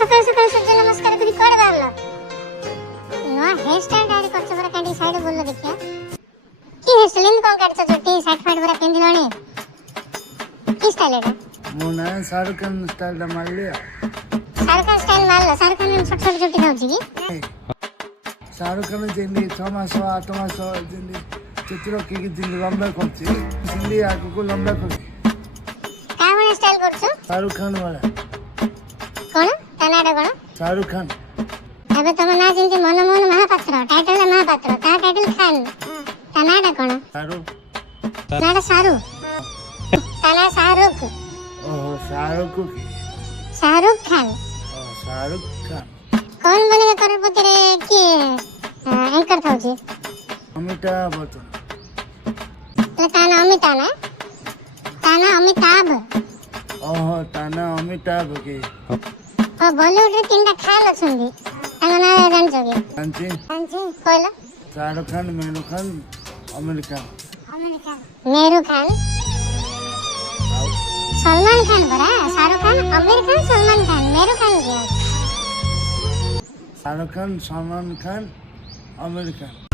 सकाळ सकाळ सूर्य नमस्कार कधी कोड गावला नो हेयर स्टाइल डायरी करछ बरा कांडी साइड बोललो देखिया की हेयर स्टाइल कोन काटछ चोटी साइड फाइट बरा पिंदिलाणी की स्टाइल एटा मोना शाहरुख खान स्टाइल मार लिया शाहरुख खान स्टाइल मारलो शाहरुख खान छोट छोट चोटी खाउछि की शाहरुख खान जेंदी 6 मास 8 मास जेंदी चित्र की जेंदी लंबा करछि जेंदी आगु को लंबा करछि का वाला स्टाइल करछ शाहरुख खान वाला कोन तनाडा कोन शाहरुख खान अबे तुम ना जेंदी मनमोहन महापात्र टाइटल महापात्र ता टाइटल खान तनाडा कोन शाहरुख तनाडा शाहरुख तना शाहरुख ओह शाहरुख की शाहरुख खान ओह शाहरुख खान कौन बनेगा करोड़पति रे की एंकर थाउची अमिताभ बच्चन तो ताना अमिताभ ओह ताना अमिताभ की ओ बॉलीवुड रे तीनटा खान अछंदी ताना ना जानछो की कांची कहला शाहरुख खान मेहरू खान आमिर खान मेहरू खान सलमान खान बरा शाहरुख खान आमिर खान सलमान खान मेहरू खान की शाहरुख खान सलमान खान आमिर खान